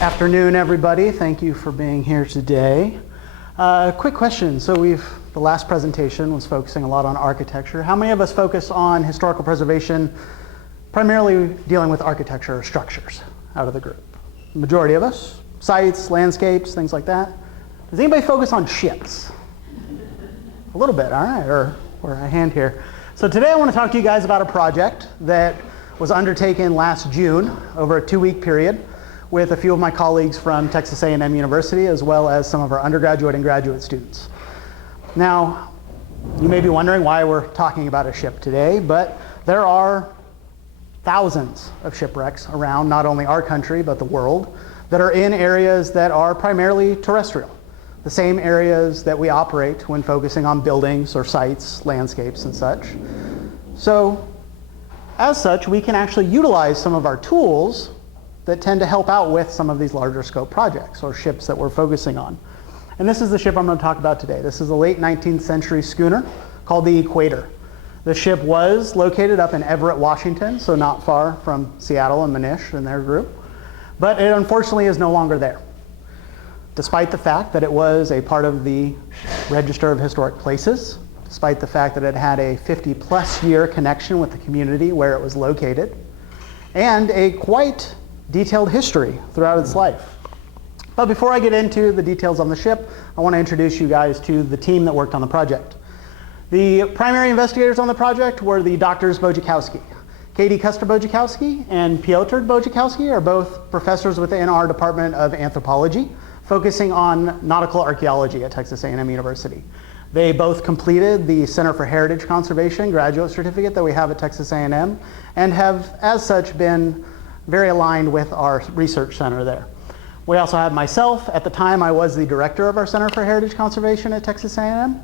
Afternoon, everybody. Thank you for being here today. Quick question. So the last presentation was focusing a lot on architecture. How many of us focus on historical preservation, primarily dealing with architecture or structures out of the group? The majority of us. Sites, landscapes, things like that. Does anybody focus on ships? A little bit, all right, or a hand here. So today I want to talk to you guys about a project that was undertaken last June over a 2-week period with a few of my colleagues from Texas A&M University, as well as some of our undergraduate and graduate students. Now, you may be wondering why we're talking about a ship today, but there are thousands of shipwrecks around not only our country, but the world, that are in areas that are primarily terrestrial, the same areas that we operate when focusing on buildings or sites, landscapes, and such. So, as such, we can actually utilize some of our tools that tend to help out with some of these larger scope projects or ships that we're focusing on. And this is the ship I'm going to talk about today. This is a late 19th century schooner called the Equator. The ship was located up in Everett, Washington, so not far from Seattle and Manish and their group. But it unfortunately is no longer there, despite the fact that it was a part of the Register of Historic Places, despite the fact that it had a 50-plus year connection with the community where it was located, and a quite detailed history throughout its life. But before I get into the details on the ship, I want to introduce you guys to the team that worked on the project. The primary investigators on the project were the doctors Bojakowski. Katie Custer-Bojakowski and Piotr Bojakowski are both professors within our Department of Anthropology, focusing on nautical archaeology at Texas A&M University. They both completed the Center for Heritage Conservation graduate certificate that we have at Texas A&M, and have, as such, been very aligned with our research center there. We also had myself. At the time, I was the director of our Center for Heritage Conservation at Texas A&M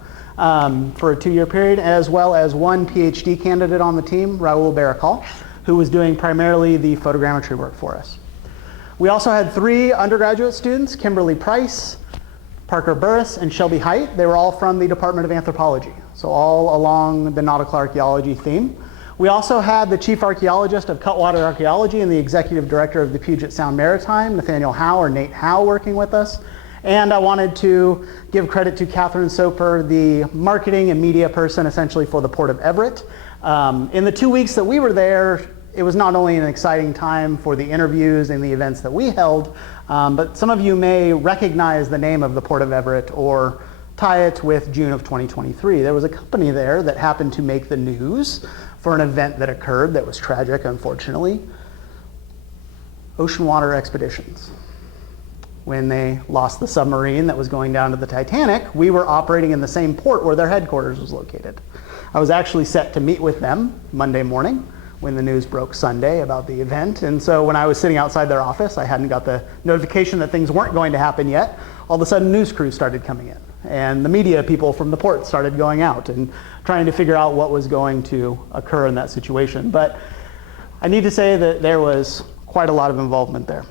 for a 2-year period, as well as one PhD candidate on the team, Raul Barakal, who was doing primarily the photogrammetry work for us. We also had 3 undergraduate students, Kimberly Price, Parker Burris, and Shelby Height. They were all from the Department of Anthropology, so all along the nautical archaeology theme. We also had the chief archaeologist of Cutwater Archaeology and the executive director of the Puget Sound Maritime, Nathaniel Howe, or Nate Howe, working with us. And I wanted to give credit to Catherine Soper, the marketing and media person essentially for the Port of Everett. In the 2 weeks that we were there, it was not only an exciting time for the interviews and the events that we held, but some of you may recognize the name of the Port of Everett or tie it with June of 2023. There was a company there that happened to make the news for an event that occurred that was tragic, unfortunately. Ocean Water Expeditions. When they lost the submarine that was going down to the Titanic, we were operating in the same port where their headquarters was located. I was actually set to meet with them Monday morning when the news broke Sunday about the event. And so when I was sitting outside their office, I hadn't got the notification that things weren't going to happen yet. All of a sudden, news crews started coming in. And the media people from the port started going out and trying to figure out what was going to occur in that situation. But I need to say that there was quite a lot of involvement there.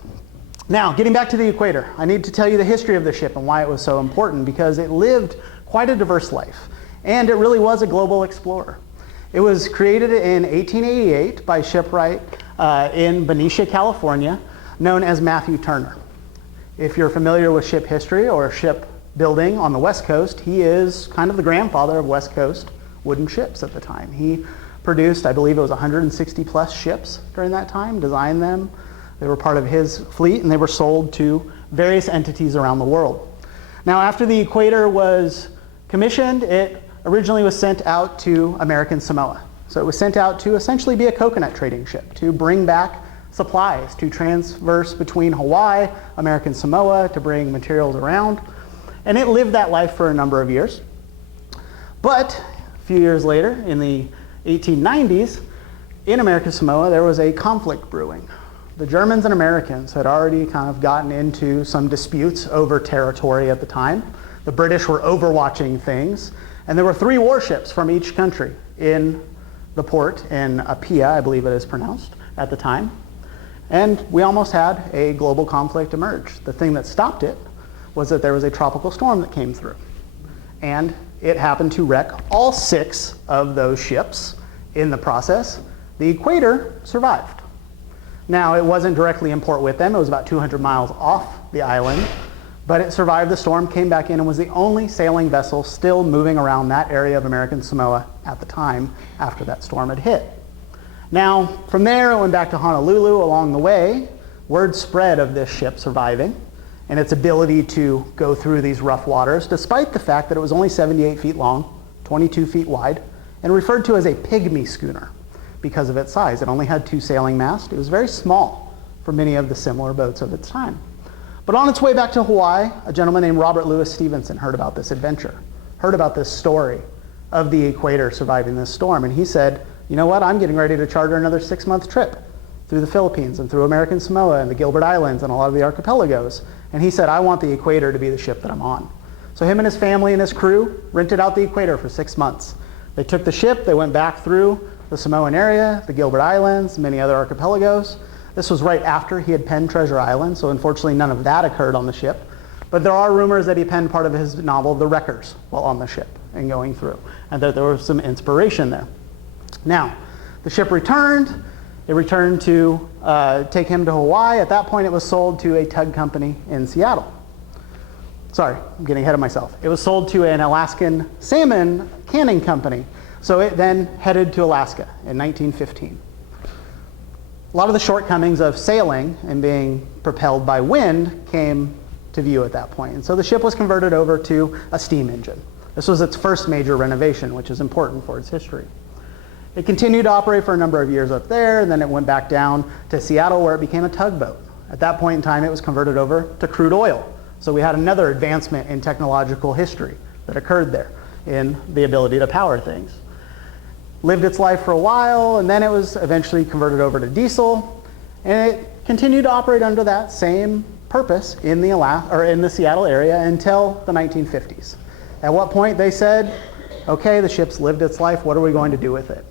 Now, getting back to the Equator, I need to tell you the history of the ship and why it was so important, because it lived quite a diverse life. And it really was a global explorer. It was created in 1888 by shipwright in Benicia, California, known as Matthew Turner. If you're familiar with ship history or ship building on the West Coast, he is kind of the grandfather of West Coast wooden ships at the time. He produced, I believe it was 160 plus ships during that time, designed them. They were part of his fleet, and they were sold to various entities around the world. Now, after the Equator was commissioned, it originally was sent out to American Samoa. So it was sent out to essentially be a coconut trading ship, to bring back supplies, to transverse between Hawaii, American Samoa, to bring materials around. And it lived that life for a number of years. But a few years later, in the 1890s, in American Samoa, there was a conflict brewing. The Germans and Americans had already kind of gotten into some disputes over territory at the time. The British were overwatching things. And there were 3 warships from each country in the port in Apia, I believe it is pronounced, at the time. And we almost had a global conflict emerge. The thing that stopped it was that there was a tropical storm that came through. And it happened to wreck all 6 of those ships in the process. The Equator survived. Now, it wasn't directly in port with them. It was about 200 miles off the island, but it survived the storm, came back in, and was the only sailing vessel still moving around that area of American Samoa at the time after that storm had hit. Now, from there, it went back to Honolulu. Along the way, word spread of this ship surviving and its ability to go through these rough waters, despite the fact that it was only 78 feet long, 22 feet wide, and referred to as a pygmy schooner because of its size. It only had 2 sailing masts. It was very small for many of the similar boats of its time. But on its way back to Hawaii, a gentleman named Robert Louis Stevenson heard about this adventure, heard about this story of the equator surviving this storm, and he said, you know what, I'm getting ready to charter another 6-month trip through the Philippines and through American Samoa and the Gilbert Islands and a lot of the archipelagos. And he said, I want the equator to be the ship that I'm on. So him and his family and his crew rented out the equator for 6 months. They took the ship, they went back through the Samoan area, the Gilbert Islands, many other archipelagos. This was right after he had penned Treasure Island, so unfortunately none of that occurred on the ship. But there are rumors that he penned part of his novel, The Wreckers, while on the ship and going through, and that there was some inspiration there. Now, the ship returned. It returned to take him to Hawaii. At that point, it was sold to a tug company in Seattle. Sorry, I'm getting ahead of myself. It was sold to an Alaskan salmon canning company. So it then headed to Alaska in 1915. A lot of the shortcomings of sailing and being propelled by wind came to view at that point. And so the ship was converted over to a steam engine. This was its first major renovation, which is important for its history. It continued to operate for a number of years up there, and then it went back down to Seattle where it became a tugboat. At that point in time, it was converted over to crude oil. So we had another advancement in technological history that occurred there in the ability to power things. Lived its life for a while, and then it was eventually converted over to diesel, and it continued to operate under that same purpose in the Seattle area until the 1950s. At what point they said, okay, the ship's lived its life, what are we going to do with it?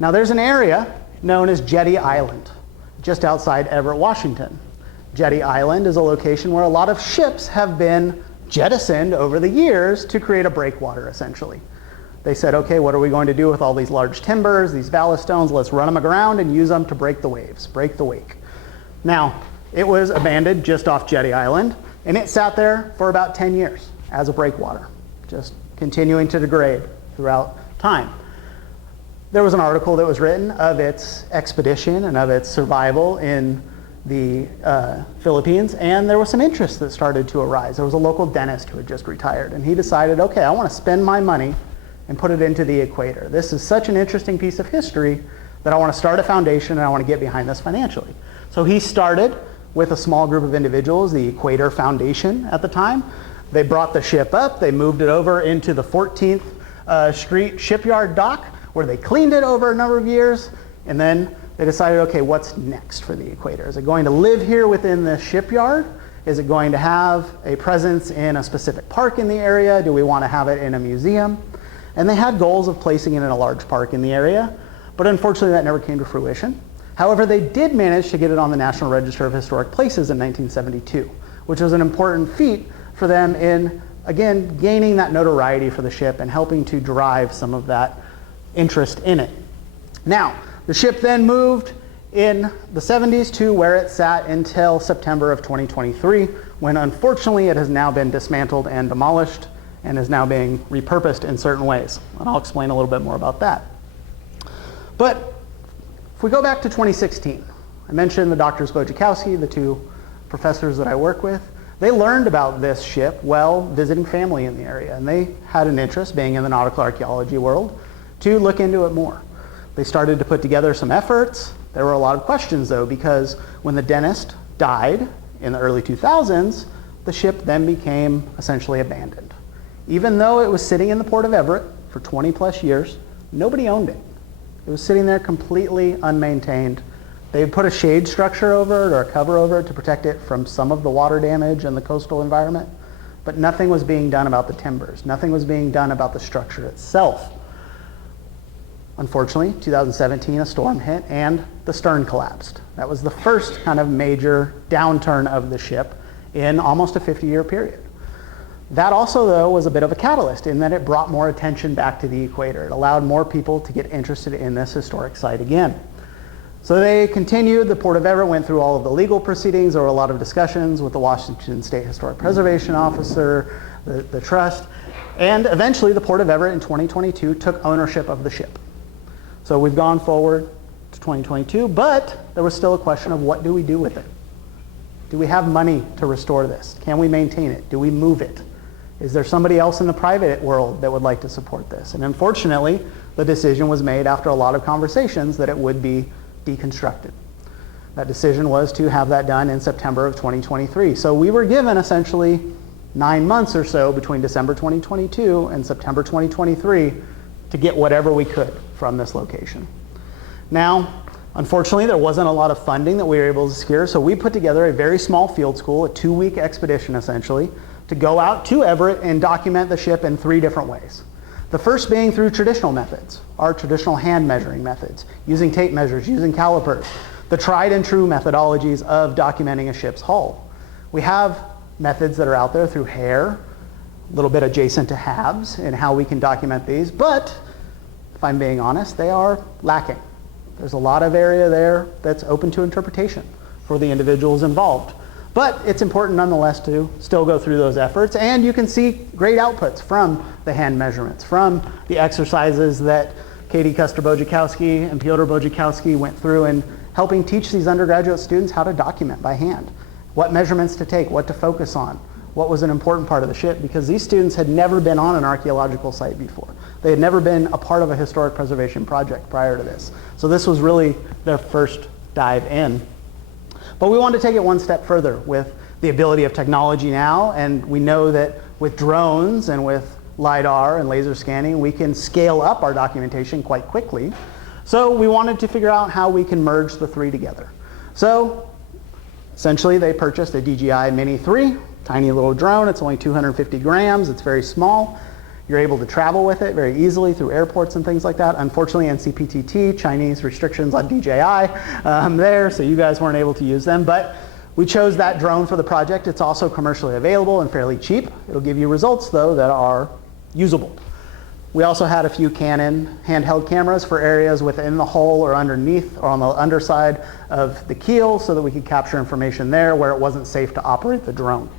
Now there's an area known as Jetty Island, just outside Everett, Washington. Jetty Island is a location where a lot of ships have been jettisoned over the years to create a breakwater, essentially. They said, okay, what are we going to do with all these large timbers, these ballast stones? Let's run them aground and use them to break the waves, break the wake. Now, it was abandoned just off Jetty Island, and it sat there for about 10 years as a breakwater, just continuing to degrade throughout time. There was an article that was written of its expedition and of its survival in the Philippines, and there was some interest that started to arise. There was a local dentist who had just retired, and he decided, okay, I want to spend my money and put it into the equator. This is such an interesting piece of history that I want to start a foundation and I want to get behind this financially. So he started with a small group of individuals, the Equator Foundation at the time. They brought the ship up, they moved it over into the 14th Street shipyard dock, where they cleaned it over a number of years, and then they decided, okay, what's next for the equator? Is it going to live here within the shipyard? Is it going to have a presence in a specific park in the area? Do we want to have it in a museum? And they had goals of placing it in a large park in the area, but unfortunately that never came to fruition. However, they did manage to get it on the National Register of Historic Places in 1972, which was an important feat for them in, again, gaining that notoriety for the ship and helping to drive some of that interest in it. Now, the ship then moved in the 70s to where it sat until September of 2023, when unfortunately it has now been dismantled and demolished and is now being repurposed in certain ways. And I'll explain a little bit more about that. But if we go back to 2016, I mentioned the Drs. Wojciechowski, the 2 professors that I work with. They learned about this ship while visiting family in the area, and they had an interest, being in the nautical archaeology world, to look into it more. They started to put together some efforts. There were a lot of questions though, because when the dentist died in the early 2000s, the ship then became essentially abandoned. Even though it was sitting in the port of Everett for 20 plus years, nobody owned it. It was sitting there completely unmaintained. They put a shade structure over it or a cover over it to protect it from some of the water damage in the coastal environment, but nothing was being done about the timbers. Nothing was being done about the structure itself. Unfortunately, 2017, a storm hit and the stern collapsed. That was the first kind of major downturn of the ship in almost a 50-year period. That also, though, was a bit of a catalyst in that it brought more attention back to the equator. It allowed more people to get interested in this historic site again. So they continued. The Port of Everett went through all of the legal proceedings. There were a lot of discussions with the Washington State Historic Preservation Officer, the trust, and eventually the Port of Everett in 2022 took ownership of the ship. So we've gone forward to 2022, but there was still a question of what do we do with it? Do we have money to restore this? Can we maintain it? Do we move it? Is there somebody else in the private world that would like to support this? And unfortunately, the decision was made after a lot of conversations that it would be deconstructed. That decision was to have that done in September of 2023. So we were given essentially 9 months or so between December 2022 and September 2023 to get whatever we could from this location. Now, unfortunately, there wasn't a lot of funding that we were able to secure, so we put together a very small field school, a 2-week expedition essentially, to go out to Everett and document the ship in 3 different ways. The first being through traditional methods, our traditional hand measuring methods, using tape measures, using calipers, the tried and true methodologies of documenting a ship's hull. We have methods that are out there through hair, a little bit adjacent to HABs in how we can document these, but if I'm being honest, they are lacking. There's a lot of area there that's open to interpretation for the individuals involved. But it's important nonetheless to still go through those efforts, and you can see great outputs from the hand measurements, from the exercises that Katie Kuster-Bojakowski and Piotr Bojakowski went through in helping teach these undergraduate students how to document by hand, what measurements to take, what to focus on, what was an important part of the ship, because these students had never been on an archaeological site before. They had never been a part of a historic preservation project prior to this. So this was really their first dive in. But we wanted to take it one step further with the ability of technology now, and we know that with drones and with LiDAR and laser scanning, we can scale up our documentation quite quickly. So we wanted to figure out how we can merge the 3 together. So essentially they purchased a DJI Mini 3, tiny little drone. It's only 250 grams, it's very small. You're able to travel with it very easily through airports and things like that. Unfortunately, NCPE, Chinese restrictions on DJI there, so you guys weren't able to use them. But we chose that drone for the project. It's also commercially available and fairly cheap. It'll give you results, though, that are usable. We also had a few Canon handheld cameras for areas within the hull or underneath or on the underside of the keel so that we could capture information there where it wasn't safe to operate the drone.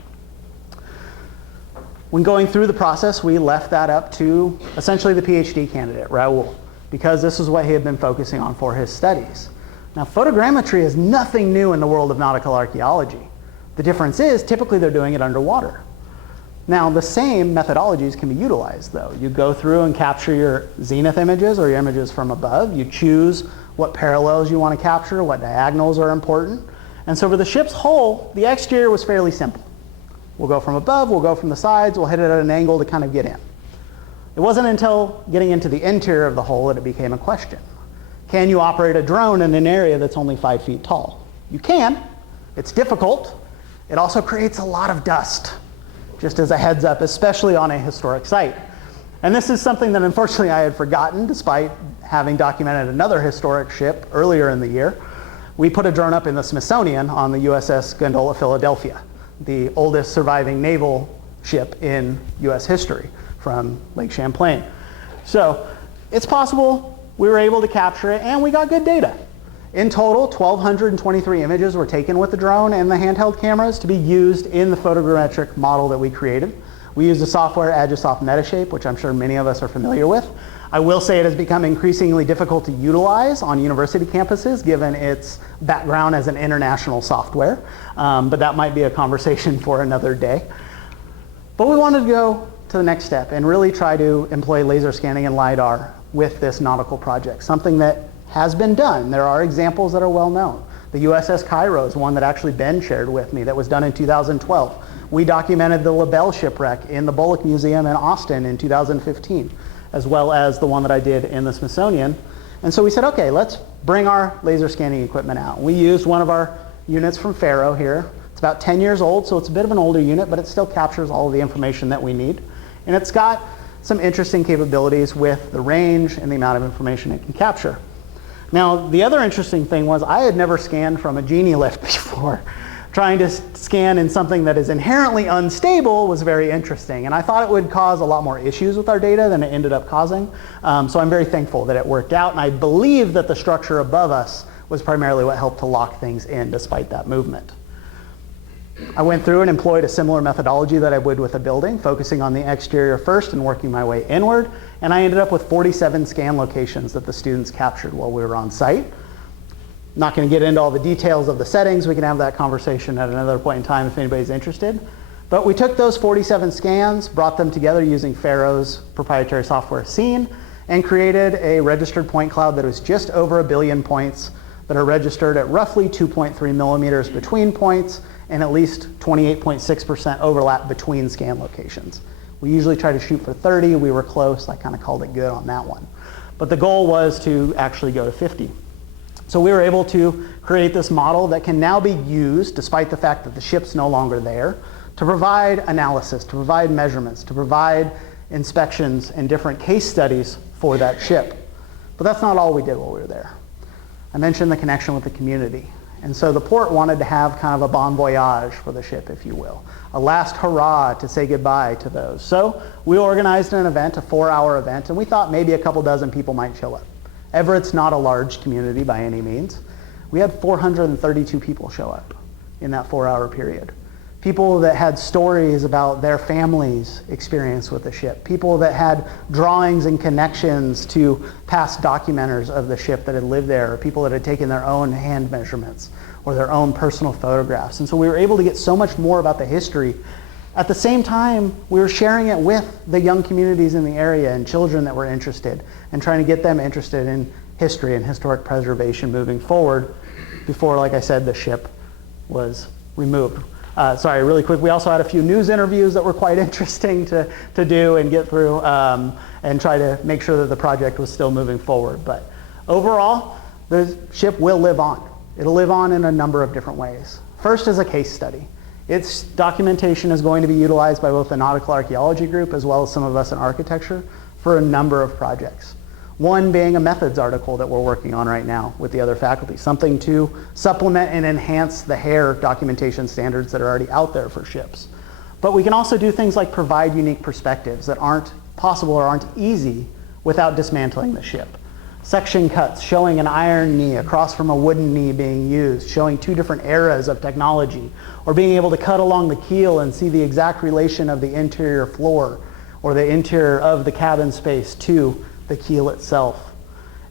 When going through the process, we left that up to essentially the PhD candidate, Raul, because this is what he had been focusing on for his studies. Now, photogrammetry is nothing new in the world of nautical archaeology. The difference is typically they're doing it underwater. Now, the same methodologies can be utilized, though. You go through and capture your zenith images or your images from above. You choose what parallels you want to capture, what diagonals are important. And so for the ship's hull, the exterior was fairly simple. We'll go from above, we'll go from the sides, we'll hit it at an angle to kind of get in. It wasn't until getting into the interior of the hull that it became a question. Can you operate a drone in an area that's only 5 feet tall? You can. It's difficult. It also creates a lot of dust, just as a heads up, especially on a historic site. And this is something that unfortunately I had forgotten despite having documented another historic ship earlier in the year. We put a drone up in the Smithsonian on the USS Gondola Philadelphia, the oldest surviving naval ship in US history from Lake Champlain. So it's possible we were able to capture it and we got good data. In total, 1,223 images were taken with the drone and the handheld cameras to be used in the photogrammetric model that we created. We used the software Agisoft Metashape, which I'm sure many of us are familiar with. I will say it has become increasingly difficult to utilize on university campuses given its background as an international software, but that might be a conversation for another day. But we wanted to go to the next step and really try to employ laser scanning and LiDAR with this nautical project, something that has been done. There are examples that are well known. The USS Cairo is one that actually Ben shared with me that was done in 2012. We documented the LaBelle shipwreck in the Bullock Museum in Austin in 2015, as well as the one that I did in the Smithsonian. And so we said, okay, let's bring our laser scanning equipment out. We used one of our units from Faro here. It's about 10 years old, so it's a bit of an older unit, but it still captures all of the information that we need. And it's got some interesting capabilities with the range and the amount of information it can capture. Now, the other interesting thing was I had never scanned from a genie lift before. Trying to scan in something that is inherently unstable was very interesting, and I thought it would cause a lot more issues with our data than it ended up causing. So I'm very thankful that it worked out, and I believe that the structure above us was primarily what helped to lock things in despite that movement. I went through and employed a similar methodology that I would with a building, focusing on the exterior first and working my way inward, and I ended up with 47 scan locations that the students captured while we were on site. Not going to get into all the details of the settings. We can have that conversation at another point in time if anybody's interested. But we took those 47 scans, brought them together using Pharaoh's proprietary software Scene, and created a registered point cloud that was just over 1 billion points that are registered at roughly 2.3 millimeters between points and at least 28.6% overlap between scan locations. We usually try to shoot for 30. We were close. I kind of called it good on that one. But the goal was to actually go to 50. So we were able to create this model that can now be used, despite the fact that the ship's no longer there, to provide analysis, to provide measurements, to provide inspections and different case studies for that ship. But that's not all we did while we were there. I mentioned the connection with the community. And so the port wanted to have kind of a bon voyage for the ship, if you will, a last hurrah to say goodbye to those. So we organized an event, a 4-hour event, and we thought maybe a couple dozen people might show up. Everett's not a large community by any means. We had 432 people show up in that 4-hour period. People that had stories about their family's experience with the ship. People that had drawings and connections to past documenters of the ship that had lived there, or people that had taken their own hand measurements or their own personal photographs. And so we were able to get so much more about the history. At the same time, we were sharing it with the young communities in the area and children that were interested and trying to get them interested in history and historic preservation moving forward before, like I said, the ship was removed. Sorry, really quick, we also had a few news interviews that were quite interesting to do and get through and try to make sure that the project was still moving forward. But overall, the ship will live on. It'll live on in a number of different ways. First is a case study. Its documentation is going to be utilized by both the Nautical Archaeology Group as well as some of us in architecture for a number of projects. One being a methods article that we're working on right now with the other faculty, something to supplement and enhance the HARE documentation standards that are already out there for ships. But we can also do things like provide unique perspectives that aren't possible or aren't easy without dismantling the ship. Section cuts showing an iron knee across from a wooden knee being used, showing 2 different eras of technology, or being able to cut along the keel and see the exact relation of the interior floor or the interior of the cabin space to the keel itself.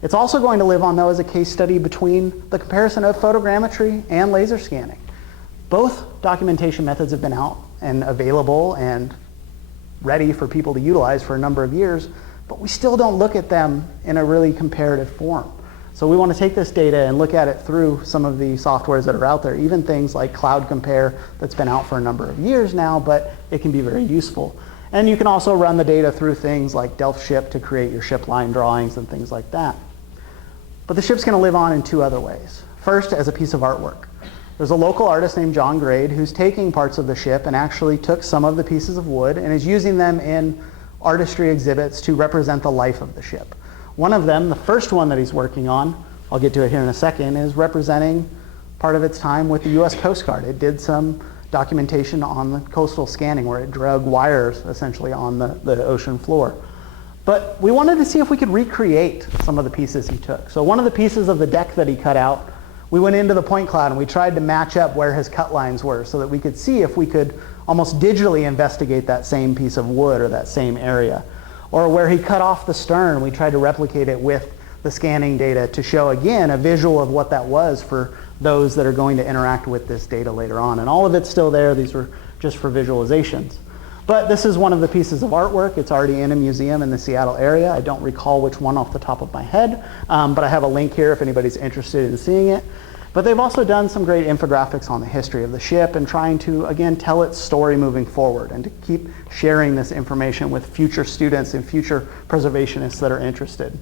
It's also going to live on, though, as a case study between the comparison of photogrammetry and laser scanning. Both documentation methods have been out and available and ready for people to utilize for a number of years, but we still don't look at them in a really comparative form. So we want to take this data and look at it through some of the softwares that are out there, even things like Cloud Compare that's been out for a number of years now, but it can be very useful. And you can also run the data through things like Delft Ship to create your ship line drawings and things like that. But the ship's going to live on in 2 other ways. First, as a piece of artwork. There's a local artist named John Grade who's taking parts of the ship and actually took some of the pieces of wood and is using them in artistry exhibits to represent the life of the ship. One of them, the first one that he's working on, I'll get to it here in a second, is representing part of its time with the US Coast Guard. It did some documentation on the coastal scanning where it drug wires essentially on the ocean floor. But we wanted to see if we could recreate some of the pieces he took. So one of the pieces of the deck that he cut out, we went into the point cloud and we tried to match up where his cut lines were so that we could see if we could almost digitally investigate that same piece of wood or that same area. Or where he cut off the stern, we tried to replicate it with the scanning data to show, again, a visual of what that was for those that are going to interact with this data later on. And all of it's still there. These were just for visualizations. But this is one of the pieces of artwork. It's already in a museum in the Seattle area. I don't recall which one off the top of my head, but I have a link here if anybody's interested in seeing it. But they've also done some great infographics on the history of the ship and trying to, again, tell its story moving forward and to keep sharing this information with future students and future preservationists that are interested.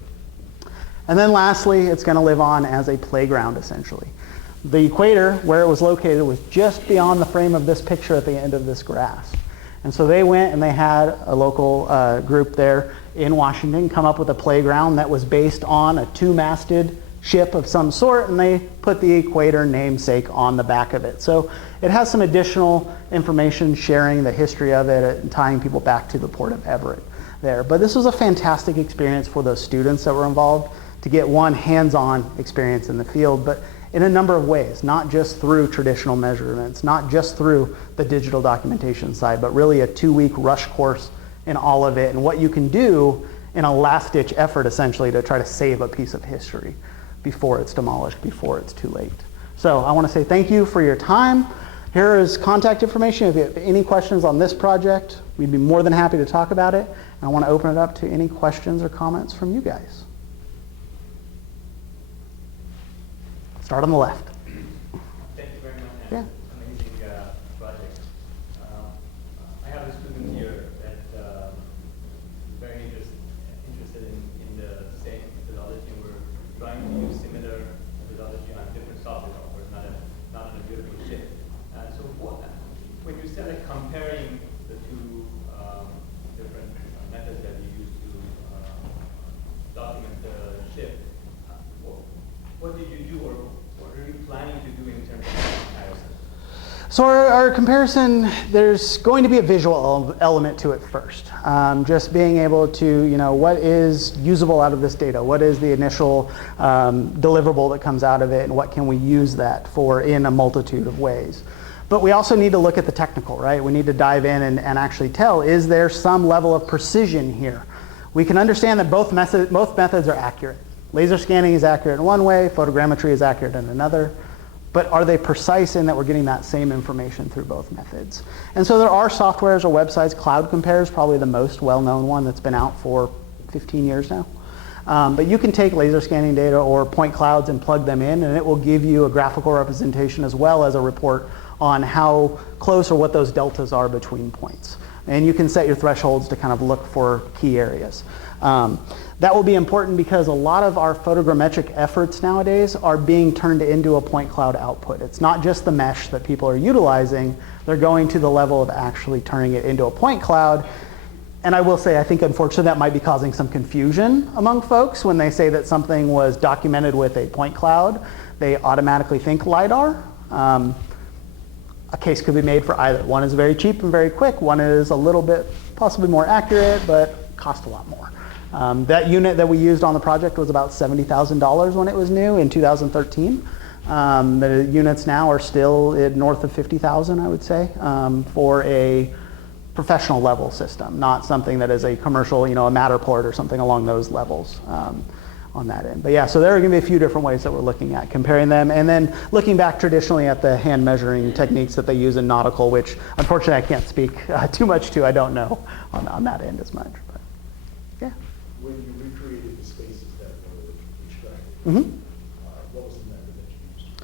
And then lastly, it's going to live on as a playground, essentially. The equator, where it was located, was just beyond the frame of this picture at the end of this grass. And so they went and they had a local group there in Washington come up with a playground that was based on a 2-masted ship of some sort, and they put the equator namesake on the back of it. So it has some additional information sharing the history of it and tying people back to the port of Everett there. But this was a fantastic experience for those students that were involved to get one hands-on experience in the field, but in a number of ways, not just through traditional measurements, not just through the digital documentation side, but really a 2-week rush course in all of it and what you can do in a last-ditch effort essentially to try to save a piece of history before it's demolished, before it's too late. So I want to say thank you for your time. Here is contact information. If you have any questions on this project, we'd be more than happy to talk about it. And I want to open it up to any questions or comments from you guys. Start on the left. Thank you very much. Yeah. Amazing project. I have a student here that is very interested in the same methodology. We're trying to use similar methodology on different software, of course, not on a beautiful chip. So when you started comparing the two different methods that you use to document the chip, what did you do, or what are you planning to do in terms of comparison? So our comparison, there's going to be a visual element to it first. Just being able to, what is usable out of this data? What is the initial deliverable that comes out of it, and what can we use that for in a multitude of ways? But we also need to look at the technical, right? We need to dive in and actually tell, is there some level of precision here? We can understand that both methods are accurate. Laser scanning is accurate in one way, photogrammetry is accurate in another, but are they precise in that we're getting that same information through both methods? And so there are softwares or websites. Cloud Compare is probably the most well-known one that's been out for 15 years now. But you can take laser scanning data or point clouds and plug them in, and it will give you a graphical representation as well as a report on how close or what those deltas are between points. And you can set your thresholds to kind of look for key areas. That will be important because a lot of our photogrammetric efforts nowadays are being turned into a point cloud output. It's not just the mesh that people are utilizing, they're going to the level of actually turning it into a point cloud. And I will say, I think unfortunately that might be causing some confusion among folks when they say that something was documented with a point cloud. They automatically think LiDAR. A case could be made for either. One is very cheap and very quick. One is a little bit possibly more accurate, but cost a lot more. That unit that we used on the project was about $70,000 when it was new in 2013. The units now are still north of 50,000, I would say, for a professional level system, not something that is a commercial, a Matterport or something along those levels on that end. But yeah, so there are going to be a few different ways that we're looking at comparing them, and then looking back traditionally at the hand measuring techniques that they use in nautical, which unfortunately I can't speak too much to. I don't know on that end as much. But yeah. When you recreated the spaces that were extracted, what was the method that you used?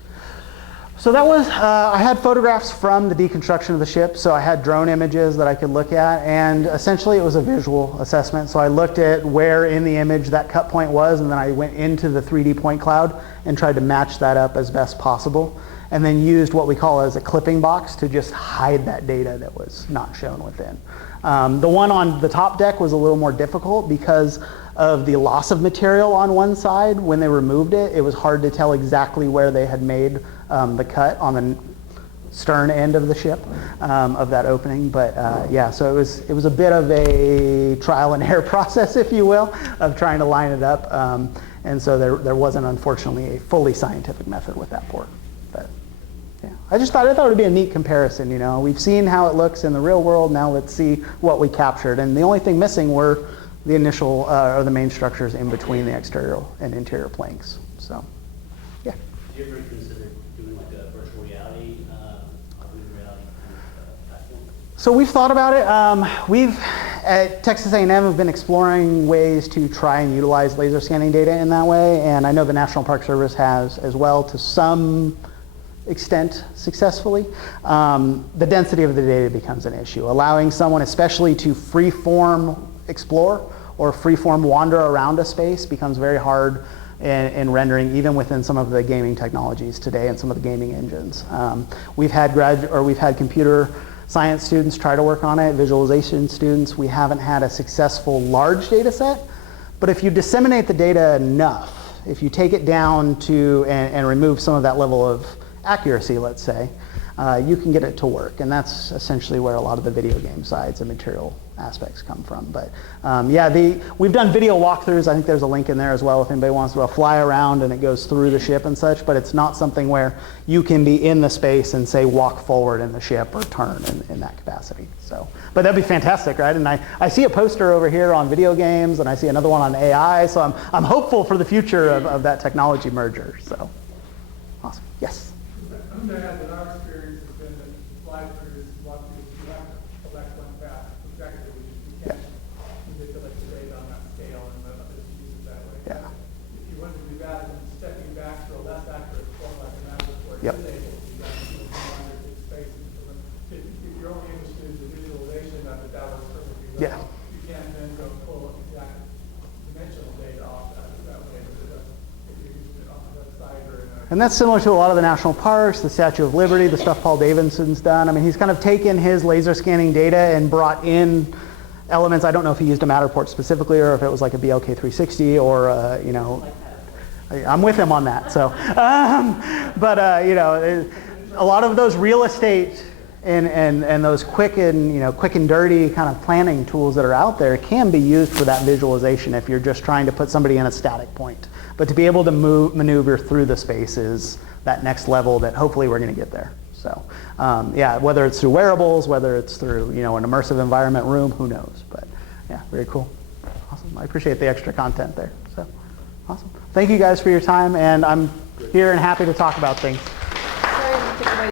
So that was, I had photographs from the deconstruction of the ship, so I had drone images that I could look at, and essentially it was a visual assessment. So I looked at where in the image that cut point was, and then I went into the 3D point cloud and tried to match that up as best possible, and then used what we call as a clipping box to just hide that data that was not shown within. The one on the top deck was a little more difficult because of the loss of material on one side. When they removed it, it was hard to tell exactly where they had made the cut on the stern end of the ship of that opening. But yeah, so it was a bit of a trial and error process, if you will, of trying to line it up. And so there wasn't, unfortunately, a fully scientific method with that port. But yeah, I thought it would be a neat comparison. We've seen how it looks in the real world. Now let's see what we captured. And the only thing missing were the initial or the main structures in between the exterior and interior planks. So, yeah. Did you ever consider doing like a virtual reality, augmented reality kind of platform? So we've thought about it. We've at Texas A&M have been exploring ways to try and utilize laser scanning data in that way, and I know the National Park Service has as well to some extent successfully. The density of the data becomes an issue. Allowing someone especially to free-form explore or free-form wander around a space becomes very hard in rendering, even within some of the gaming technologies today and some of the gaming engines. We've had computer science students try to work on it, visualization students. We haven't had a successful large data set, but if you disseminate the data enough, if you take it down to and remove some of that level of accuracy, let's say, you can get it to work. And that's essentially where a lot of the video game sides and material aspects come from. But yeah, we've done video walkthroughs. I think there's a link in there as well if anybody wants to fly around and it goes through the ship and such, but it's not something where you can be in the space and say walk forward in the ship or turn in that capacity. So, but that'd be fantastic, right? And I see a poster over here on video games and I see another one on AI, so I'm hopeful for the future of that technology merger. So, awesome. Yes? In our experience has been that slide printers, you have to select one path effectively. You can't manipulate the data on that scale and let others use it that way. Yeah. If you want to do that, then stepping back to a less accurate form like a map report Yep. is able to do that. You no longer get space. If you're only interested in the visualization of it, that works perfectly well. Yeah. You can't then go pull exact dimensional data off that way. If you use it on the website or in a And that's similar to a lot of the national parks, the Statue of Liberty, the stuff Paul Davidson's done. I mean, he's kind of taken his laser scanning data and brought in elements. I don't know if he used a Matterport specifically or if it was like a BLK 360 or, you know, I'm with him on that. So, you know, a lot of those real estate and those quick and dirty kind of planning tools that are out there can be used for that visualization if you're just trying to put somebody in a static point. But to be able to maneuver through the space is that next level that hopefully we're going to get there. So yeah, whether it's through wearables, whether it's through, you know, an immersive environment room, who knows? But yeah, very cool. Awesome. I appreciate the extra content there. So awesome. Thank you guys for your time, and I'm here and happy to talk about things.